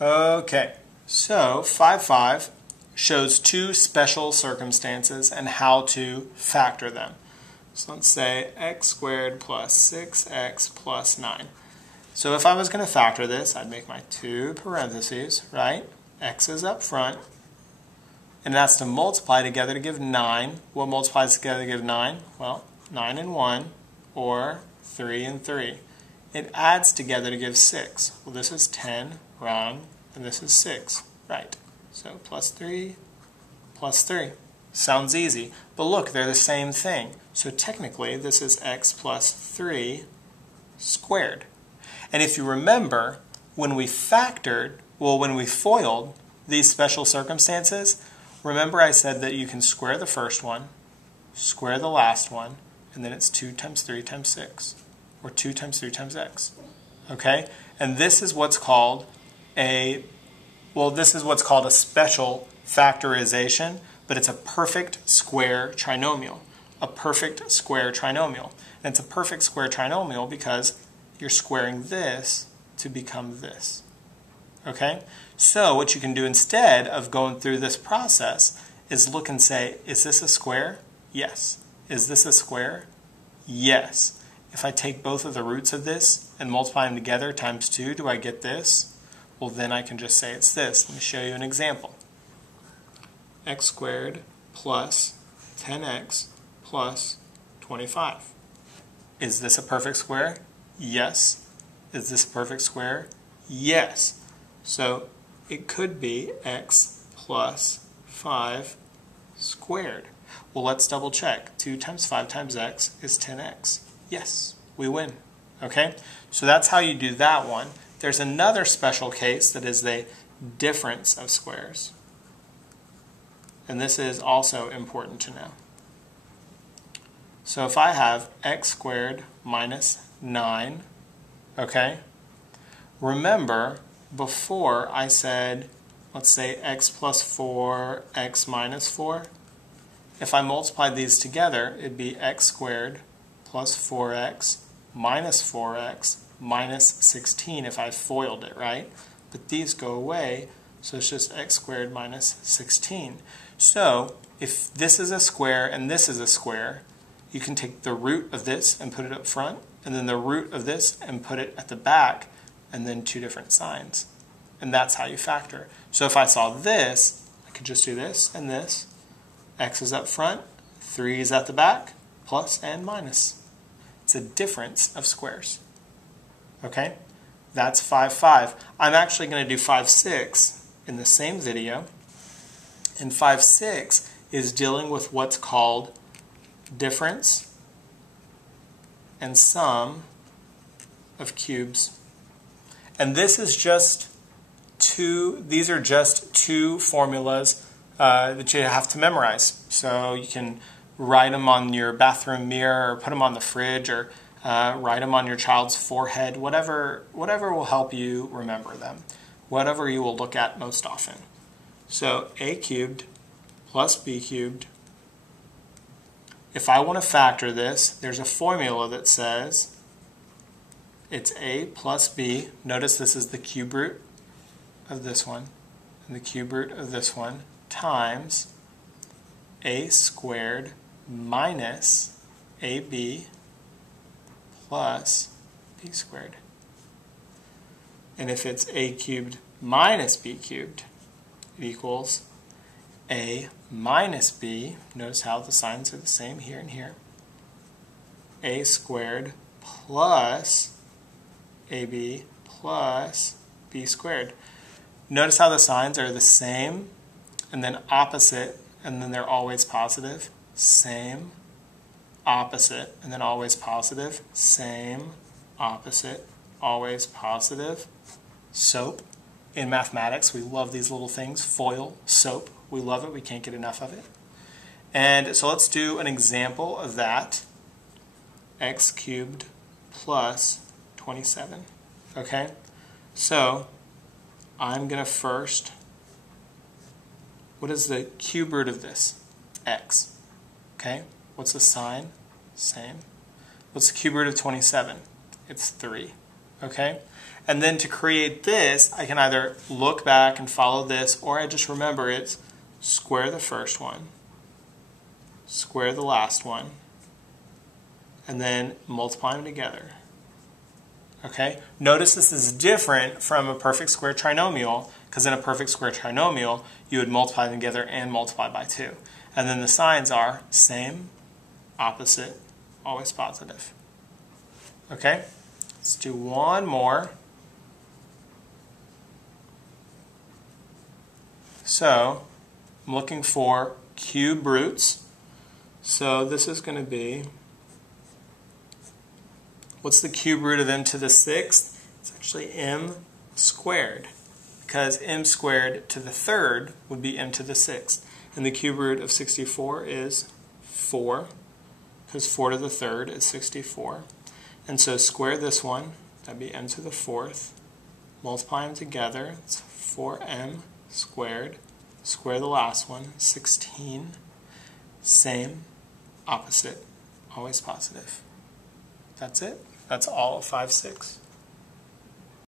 Okay, so 5 shows two special circumstances and how to factor them. So let's say x squared plus 6x plus 9. So if I was going to factor this, I'd make my two parentheses, right? X is up front, and that's to multiply together to give 9. What multiplies together to give 9? Well, 9 and 1, or 3 and 3. It adds together to give 6. Well, this is 10, wrong, and this is 6, right. So plus 3, plus 3. Sounds easy, but look, they're the same thing. So technically, this is x plus 3 squared. And if you remember, when we foiled these special circumstances, remember I said that you can square the first one, square the last one, and then it's 2 times 3 times 6, or 2 times 3 times x. Okay? And this is what's called a special factorization, but it's a perfect square trinomial. A perfect square trinomial. And it's a perfect square trinomial because you're squaring this to become this. Okay? So what you can do instead of going through this process is look and say, is this a square? Yes. Is this a square? Yes. If I take both of the roots of this and multiply them together times 2, do I get this? Well, then I can just say it's this. Let me show you an example. X squared plus 10x plus 25. Is this a perfect square? Yes. Is this a perfect square? Yes. So it could be x plus 5 squared. Well, let's double check. 2 times 5 times x is 10x. Yes, we win. Okay? So that's how you do that one. There's another special case that is the difference of squares. And this is also important to know. So if I have x squared minus 9, okay, remember before I said, let's say x plus 4, x minus 4. If I multiplied these together, it'd be x squared plus 4x minus 4x minus 16 if I foiled it, right? But these go away, so it's just x squared minus 16. So if this is a square and this is a square, you can take the root of this and put it up front, and then the root of this and put it at the back, and then two different signs. And that's how you factor. So if I saw this, I could just do this and this. X is up front, 3 is at the back, plus and minus. It's a difference of squares. Okay? That's 5, I'm actually going to do 5, 6 in the same video. And 5, 6 is dealing with what's called difference and sum of cubes. And this is just these are just two formulas that you have to memorize. So you can write them on your bathroom mirror, or put them on the fridge, or write them on your child's forehead, whatever will help you remember them, whatever you will look at most often. So a cubed plus b cubed. If I want to factor this, there's a formula that says it's a plus b. Notice this is the cube root of this one and the cube root of this one times a squared minus ab plus b squared. And if it's a cubed minus b cubed, it equals a minus b. Notice how the signs are the same here and here. A squared plus ab plus b squared. Notice how the signs are the same and then opposite, and then they're always positive. Same, opposite, and then always positive. Same, opposite, always positive. Soap. In mathematics, we love these little things. Foil, soap. We love it. We can't get enough of it. And so let's do an example of that. X cubed plus 27. Okay? So I'm going to first, what is the cube root of this? X. Okay? What's the sign? Same. What's the cube root of 27? It's 3. Okay? And then to create this, I can either look back and follow this, or I just remember it's square the first one, square the last one, and then multiply them together. Okay? Notice this is different from a perfect square trinomial, because in a perfect square trinomial, you would multiply them together and multiply by 2. And then the signs are same, opposite, always positive. Okay? Let's do one more. So, I'm looking for cube roots. So this is going to be, what's the cube root of m to the 6th? It's actually m squared, because m squared to the 3rd would be m to the 6th. And the cube root of 64 is 4, because 4 to the 3rd is 64. And so square this one, that'd be m to the 4th. Multiply them together, it's 4m squared. Square the last one, 16. Same, opposite, always positive. That's it. That's all of 5, 6.